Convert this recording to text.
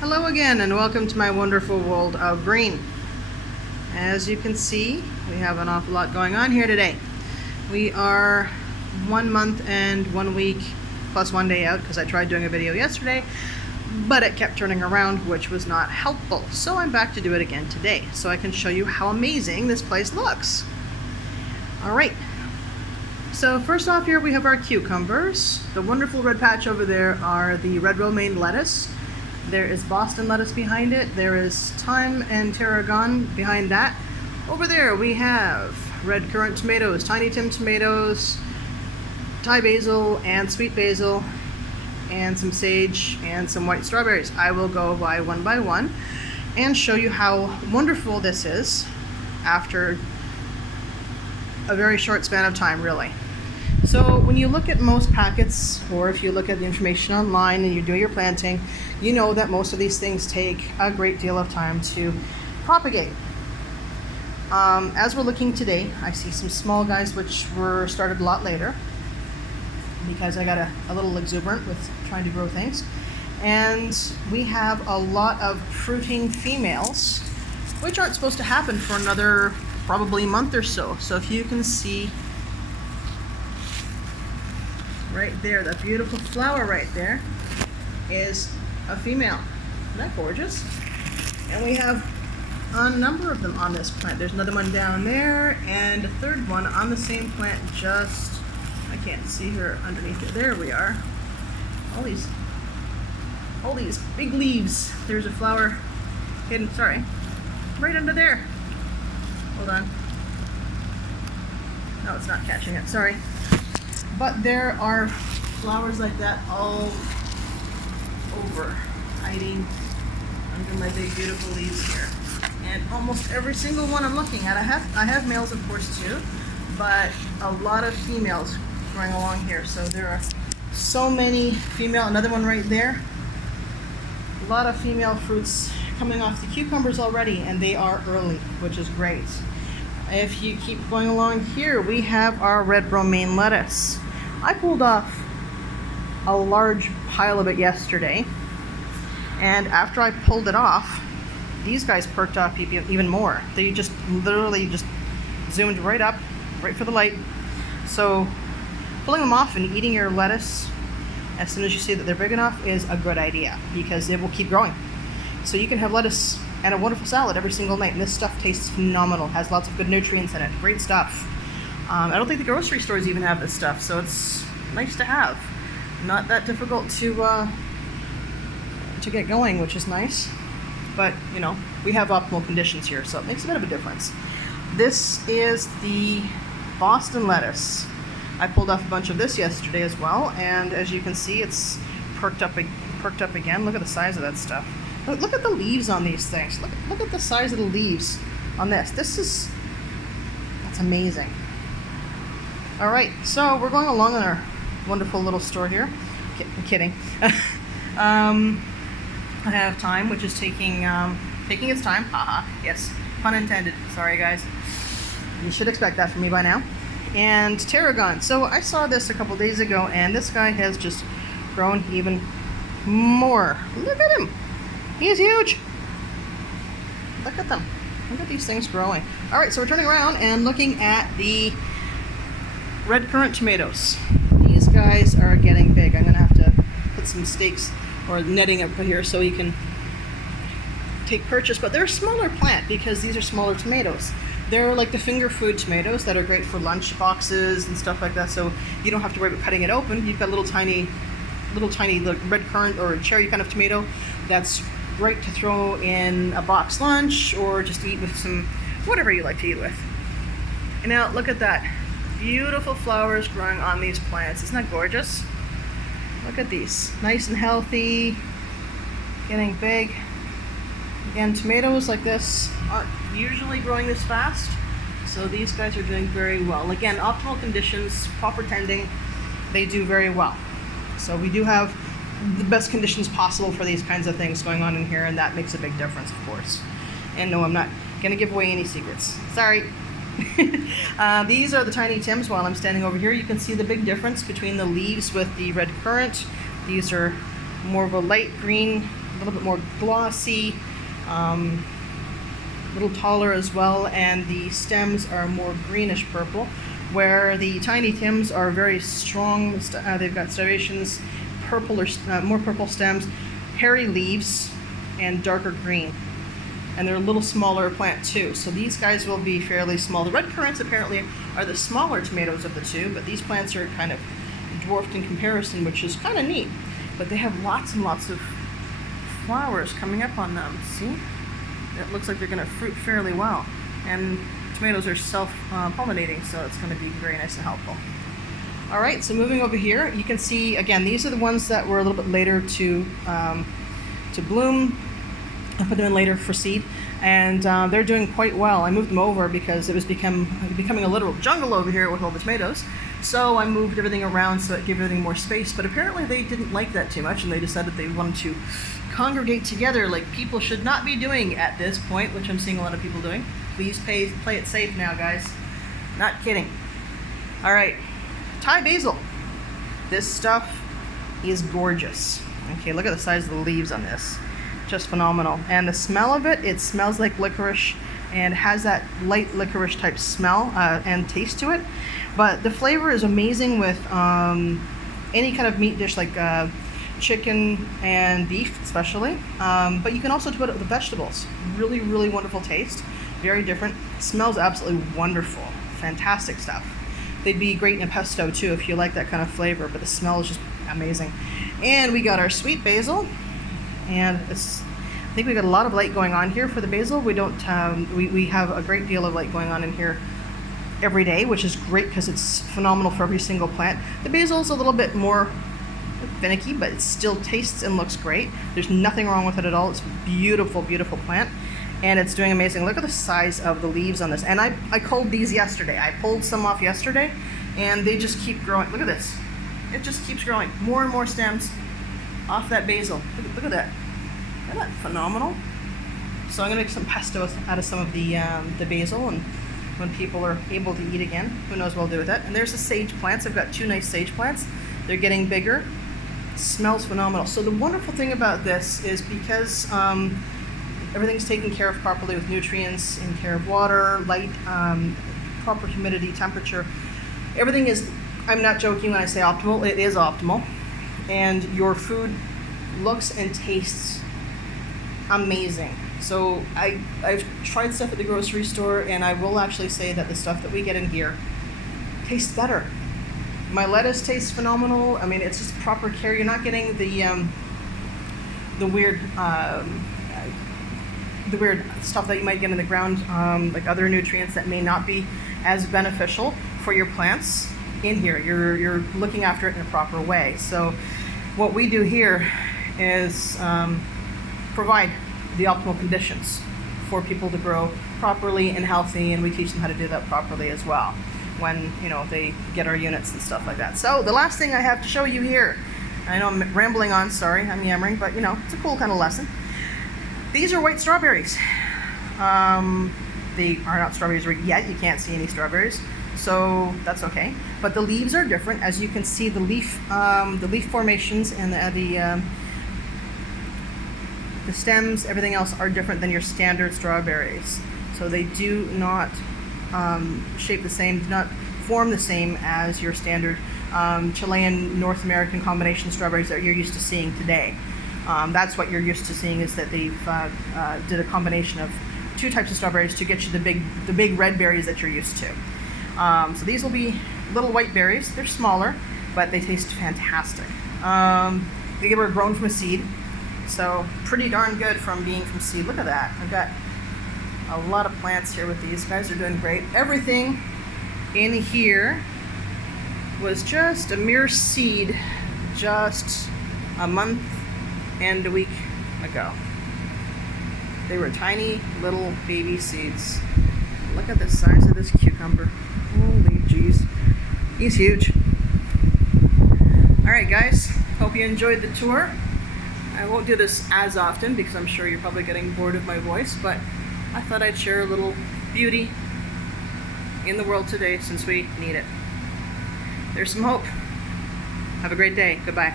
Hello again and welcome to my wonderful world of green. As you can see, we have an awful lot going on here today. We are 1 month and 1 week plus 1 day out because I tried doing a video yesterday, but it kept turning around, which was not helpful. So I'm back to do it again today so I can show you how amazing this place looks. Alright, so first off here we have our cucumbers. The wonderful red patch over there are the red romaine lettuce. There is Boston lettuce behind it. There is thyme and tarragon behind that. Over there we have red currant tomatoes, tiny Tim tomatoes, Thai basil and sweet basil, and some sage and some white strawberries. I will go by one and show you how wonderful this is after a very short span of time, really. So when you look at most packets, or if you look at the information online and you do your planting, you know that most of these things take a great deal of time to propagate. As we're looking today, I see some small guys which were started a lot later because I got a little exuberant with trying to grow things. And we have a lot of fruiting females which aren't supposed to happen for another probably month or so. So if you can see right there, that beautiful flower right there is a female. Isn't that gorgeous? And we have a number of them on this plant. There's another one down there and a third one on the same plant, just, I can't see her underneath it. There we are. All these big leaves. There's a flower hidden, sorry, right under there. Hold on. No, it's not catching it, sorry. But there are flowers like that all over, hiding under my big beautiful leaves here. And almost every single one I'm looking at, I have males of course too, but a lot of females growing along here. So there are so many female, another one right there. A lot of female fruits coming off the cucumbers already, and they are early, which is great. If you keep going along here, we have our red romaine lettuce. I pulled off a large pile of it yesterday, and after I pulled it off, these guys perked up even more. They just literally just zoomed right up, right for the light. So pulling them off and eating your lettuce as soon as you see that they're big enough is a good idea, because they will keep growing. So you can have lettuce and a wonderful salad every single night, and this stuff tastes phenomenal, has lots of good nutrients in it, great stuff. I don't think the grocery stores even have this stuff, so it's nice to have. Not that difficult to get going, which is nice. But, you know, we have optimal conditions here, so it makes a bit of a difference. This is the Boston lettuce. I pulled off a bunch of this yesterday as well, and as you can see, it's perked up again. Look at the size of that stuff. Look at the leaves on these things. Look at the size of the leaves on this. That's amazing. All right, so we're going along in our wonderful little store here. I'm kidding. I have thyme, which is taking its time. Haha, yes, pun intended. Sorry, guys. You should expect that from me by now. And tarragon. So I saw this a couple days ago, and this guy has just grown even more. Look at him. He is huge. Look at them. Look at these things growing. All right, so we're turning around and looking at the red currant tomatoes. These guys are getting big. I'm gonna have to put some stakes or netting up here so you can take purchase, but they're a smaller plant because these are smaller tomatoes. They're like the finger food tomatoes that are great for lunch boxes and stuff like that, so you don't have to worry about cutting it open. You've got little tiny like red currant or cherry kind of tomato that's great to throw in a box lunch or just eat with some, whatever you like to eat with. And now look at that. Beautiful flowers growing on these plants. Isn't that gorgeous? Look at these. Nice and healthy, getting big. Again, tomatoes like this aren't usually growing this fast, so these guys are doing very well. Again, optimal conditions, proper tending, they do very well. So we do have the best conditions possible for these kinds of things going on in here, and that makes a big difference, of course. And no, I'm not going to give away any secrets. Sorry. These are the tiny Tims. While I'm standing over here, you can see the big difference between the leaves with the red currant. These are more of a light green little bit more glossy, a little taller as well, and the stems are more greenish purple, where the tiny Tims are very strong. They've got striations, purple or more purple stems, hairy leaves, and darker green. And they're a little smaller plant too, so these guys will be fairly small. The red currants apparently are the smaller tomatoes of the two, but these plants are kind of dwarfed in comparison, which is kind of neat. But they have lots and lots of flowers coming up on them. See? It looks like they're going to fruit fairly well. And tomatoes are self-pollinating, so it's going to be very nice and helpful. All right, so moving over here, you can see, again, these are the ones that were a little bit later to bloom. I put them in later for seed, and they're doing quite well. I moved them over because it was becoming a literal jungle over here with all the tomatoes. So I moved everything around so it gave everything more space, but apparently they didn't like that too much, and they decided they wanted to congregate together like people should not be doing at this point, which I'm seeing a lot of people doing. Please play it safe now, guys. Not kidding. All right, Thai basil. This stuff is gorgeous. Okay, look at the size of the leaves on this. Just phenomenal. And the smell of it, it smells like licorice and has that light licorice type smell and taste to it. But the flavor is amazing with any kind of meat dish like chicken and beef especially. But you can also do it with vegetables. Really, really wonderful taste. Very different. Smells absolutely wonderful. Fantastic stuff. They'd be great in a pesto too if you like that kind of flavor, but the smell is just amazing. And we got our sweet basil. And I think we got a lot of light going on here for the basil. We don't. We have a great deal of light going on in here every day, which is great because it's phenomenal for every single plant. The basil is a little bit more finicky, but it still tastes and looks great. There's nothing wrong with it at all. It's a beautiful, beautiful plant, and it's doing amazing. Look at the size of the leaves on this. And I culled these yesterday. I pulled some off yesterday, and they just keep growing. Look at this. It just keeps growing. More and more stems off that basil. Look at that. Isn't that phenomenal? So I'm gonna make some pesto out of some of the basil, and when people are able to eat again, who knows what I'll do with that. And there's the sage plants. I've got 2 nice sage plants. They're getting bigger. Smells phenomenal. So the wonderful thing about this is because everything's taken care of properly with nutrients, in care of water, light, proper humidity, temperature. Everything is, I'm not joking when I say optimal, it is optimal. And your food looks and tastes amazing. So I've tried stuff at the grocery store, and I will actually say that the stuff that we get in here tastes better. My lettuce tastes phenomenal. I mean, it's just proper care. You're not getting the weird stuff that you might get in the ground, like other nutrients that may not be as beneficial for your plants in here. You're looking after it in a proper way. So what we do here is provide the optimal conditions for people to grow properly and healthy, and we teach them how to do that properly as well when they get our units and stuff like that. So the last thing I have to show you here, I know I'm rambling on, sorry, I'm yammering, but it's a cool kind of lesson. These are white strawberries. They are not strawberries yet. You can't see any strawberries, so that's okay. But the leaves are different, as you can see. The leaf formations and the stems, everything else are different than your standard strawberries. So they do not shape the same, do not form the same as your standard Chilean North American combination strawberries that you're used to seeing today. That's what you're used to seeing, is that they've did a combination of 2 types of strawberries to get you the big red berries that you're used to. So these will be little white berries. They're smaller, but they taste fantastic. They were grown from a seed, so pretty darn good from being from seed. Look at that. I've got a lot of plants here with these guys. They're doing great. Everything in here was just a mere seed just a month and a week ago. They were tiny little baby seeds. Look at the size of this cucumber. Holy jeez. He's huge. Alright guys, hope you enjoyed the tour. I won't do this as often because I'm sure you're probably getting bored of my voice, but I thought I'd share a little beauty in the world today since we need it. There's some hope. Have a great day. Goodbye.